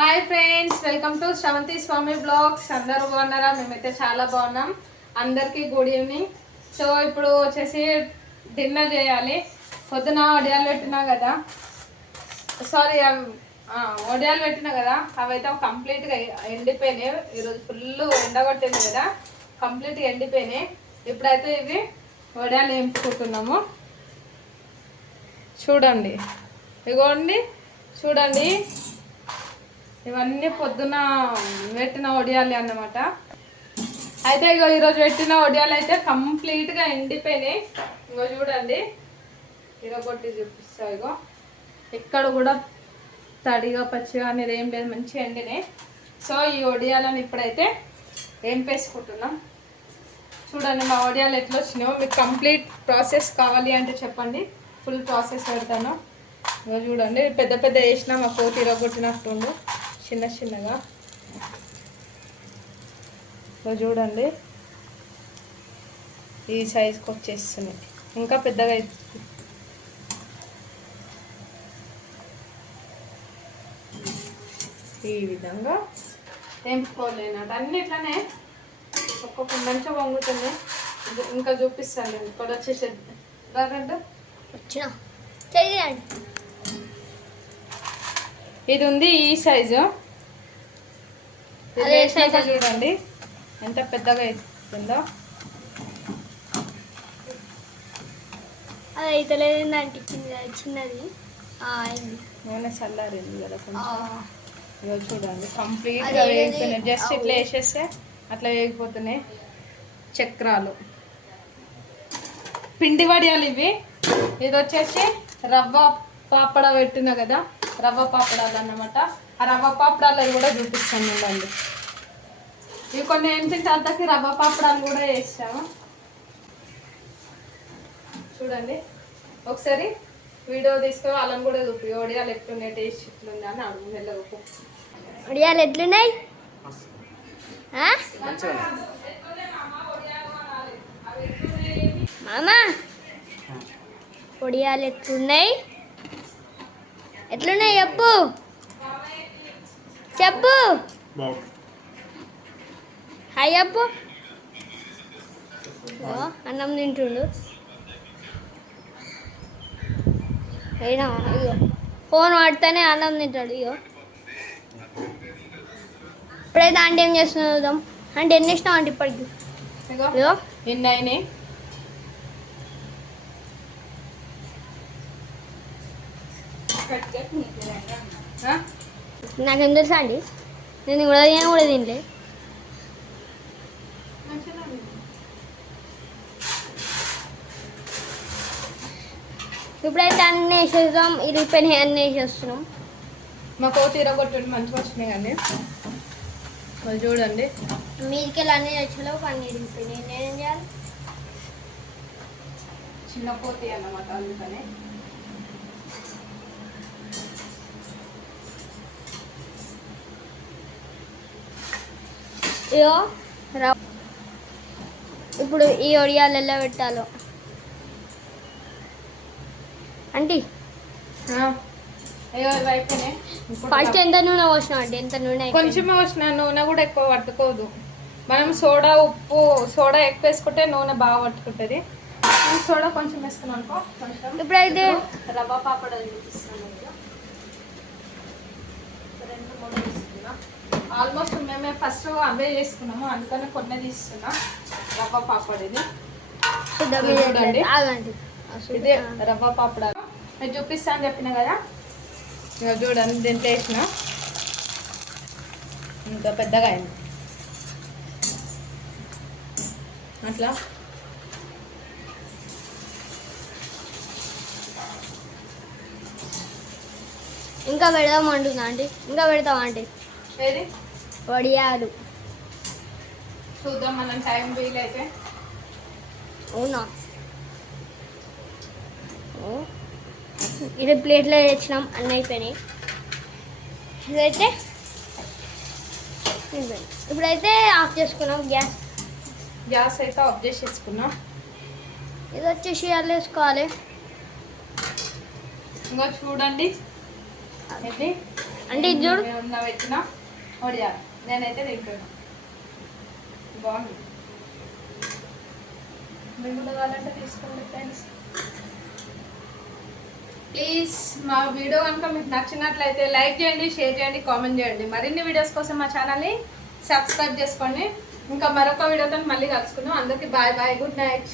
Hi friends, welcome to Sravanthi Swami blogs. అందరూ బాగున్నారా? మేమైతే చాలా బాగున్నాం. అందరికీ గుడ్ ఈవినింగ్. సో ఇప్పుడు వచ్చేసి డిన్నర్ చేయాలి. పొద్దున వడియాలు పెట్టినా కదా, వడియాలు పెట్టినా కదా, అవైతే కంప్లీట్గా ఎండిపోయినాయి. ఈరోజు ఫుల్ ఎండగొట్టింది కదా, కంప్లీట్గా ఎండిపోయినాయి. ఇప్పుడైతే ఇవి వడియాలు వేయించుకుంటున్నాము. చూడండి, ఇగోండి చూడండి, ఇవన్నీ పొద్దున పెట్టిన వడియాలి అన్నమాట. అయితే ఇగో ఈరోజు పెట్టిన వడియాలు అయితే కంప్లీట్గా ఎండిపోయినాయి. ఇగో చూడండి, ఇరగొట్టి చూపిస్తా. ఇగో ఎక్కడ కూడా తడిగా పచ్చిగా అనేది ఏం లేదు, మంచిగా ఎండినాయి. సో ఈ వడియాలను ఇప్పుడైతే వేసుకుంటున్నాం. చూడండి మా వడియాలు ఎట్లా వచ్చినాయో. మీకు కంప్లీట్ ప్రాసెస్ కావాలి అంటే చెప్పండి, ఫుల్ ప్రాసెస్ పెడతాను. ఇగో చూడండి, పెద్ద పెద్ద వేసినా మా కోతి ఇరగొట్టినట్టుండు, చిన్న చిన్నగా. చూడండి ఈ సైజుకి వచ్చేస్తున్నాయి, ఇంకా పెద్దగా ఈ విధంగా తెంపుకోలేనట్టు అన్నిట్లనే ఒక్కొక్క మంచిగా వంగుతుంది. ఇంకా చూపిస్తాను నేను. ఇక్కడ వచ్చేసేది ఇది ఉంది, ఈ సైజు. చూడండి ఎంత పెద్దగా అవుతుందో. అది అయితే లేదంటే చిన్నది నూనె చల్లారింది కదా కొంచెం. ఇగో చూడండి కంప్లీట్గా వేగిపోయినాయి. జస్ట్ ఇట్లా వేసేస్తే అట్లా వేగిపోతున్నాయి. చక్రాలు పిండి వడియాలు ఇవి. ఇది వచ్చేసి రవ్వ పాపడ పెట్టిన కదా, రవ్వ పాపడాలు అన్నమాట. ఆ రవ్వ పాపడాలు కూడా చూపిస్తాను చూడండి. ఇవి కొన్ని ఏం తింటే రవ్వ పాపడాలు కూడా వేసాము. చూడండి ఒకసారి వీడియో తీసుకొని వాళ్ళని కూడా చూపి వడియాలు ఎట్లున్నాయి, టేస్ట్ ఎట్లుంది అని అడుగు. వెళ్ళకు వడియాలు ఎట్లున్నాయి మామా? వడియాలు ఎట్లున్నాయి? ఎట్లున్నాయి చెప్పు చెప్పు. హాయ్ చెప్పు. అన్నం తింటుండు. అయినా అయ్యో ఫోన్ వాడితేనే అన్నం తింటాడు. ఇగో ఇప్పుడైతే ఆంటీ ఏం చేస్తున్నా చూద్దాం. అంటే ఎన్ని ఇష్టం అంటే ఇప్పటికి ఇగో ఎన్ని అయినాయి. నాకేం తెలుసా అండి, నేను కూడా తినలే. ఇప్పుడైతే అన్నీ వేసేద్దాం. ఇరిగిపోయిన అన్నీ వేసేస్తున్నాం. మా కోతి ఇరగొట్టు మంచిగా వచ్చినాయి కానీ వాళ్ళు చూడండి మీదికి అన్నీ తెచ్చలేవు, అన్నీ ఇరిగిపోయినాయి. నేనేం చేయాలి? చిన్న కోతి అన్నమాట, అందుకనే. ఇయో ఇప్పుడు ఈ వడియాలు ఎలా పెట్టాలో అంటే ఫస్ట్ ఎంత నూనె పోసినావు అంటే? ఎంత నూనె? కొంచెమే పోసిన, నూనె కూడా ఎక్కువ పట్టుకోదు. మనం సోడా ఉప్పు సోడా ఎక్కువ వేసుకుంటే నూనె బాగా పట్టుకుంటుంది. సోడా కొంచెం వేసుకున్నాం అనుకో. కొంచెం ఇప్పుడైతే రవ్వ పాపడాలు చూపిస్తాను. రెండు మూడు తీసుకున్నా. ఆల్మోస్ట్ మేమే ఫస్ట్ అవే చేసుకున్నాము, అందుకనే కొన్ని తీసుకున్నా. రవ్వ పాపడ ఇది చూడండి. ఇది రవ్వ పాపడాలు నేను చూపిస్తా అని చెప్పిన కదా. ఇక చూడండి దీంట్లో వేసిన ఇంకా పెద్దగా అయింది అట్లా. ఇంకా పెడదాం అంటుందా ఆంటీ? ఇంకా పెడతాం ఆంటీ? ఏది వడియాలు చూద్దాం మనం, టైం వీలైతే. అవునా? ఇది ప్లేట్లో తెచ్చినాం, అన్నీ అయిపోయినాయి. ఇదైతే ఇప్పుడైతే ఆఫ్ చేసుకున్నాం. గ్యాస్ అయితే ఆఫ్ చేసేసుకున్నాం. ఇది వచ్చేసి అల్లు వేసుకోవాలి. ఇంకా చూడండి ఇది అంటే ఇది చూడు. ఉన్న పెట్టిన వడియాలు నేనైతే తింటున్నా. బాగుంది. మీకు కూడా కావాలంటే తీసుకోండి ఫ్రెండ్స్. ప్లీజ్ మా వీడియో కనుక మీకు నచ్చినట్లయితే లైక్ చేయండి, షేర్ చేయండి, కామెంట్ చేయండి. మరిన్ని వీడియోస్ కోసం మా ఛానల్ని సబ్స్క్రైబ్ చేసుకోండి. ఇంకా మరొక వీడియోతో మళ్ళీ కలుసుకుందాం. అందరికీ బాయ్ బాయ్, గుడ్ నైట్.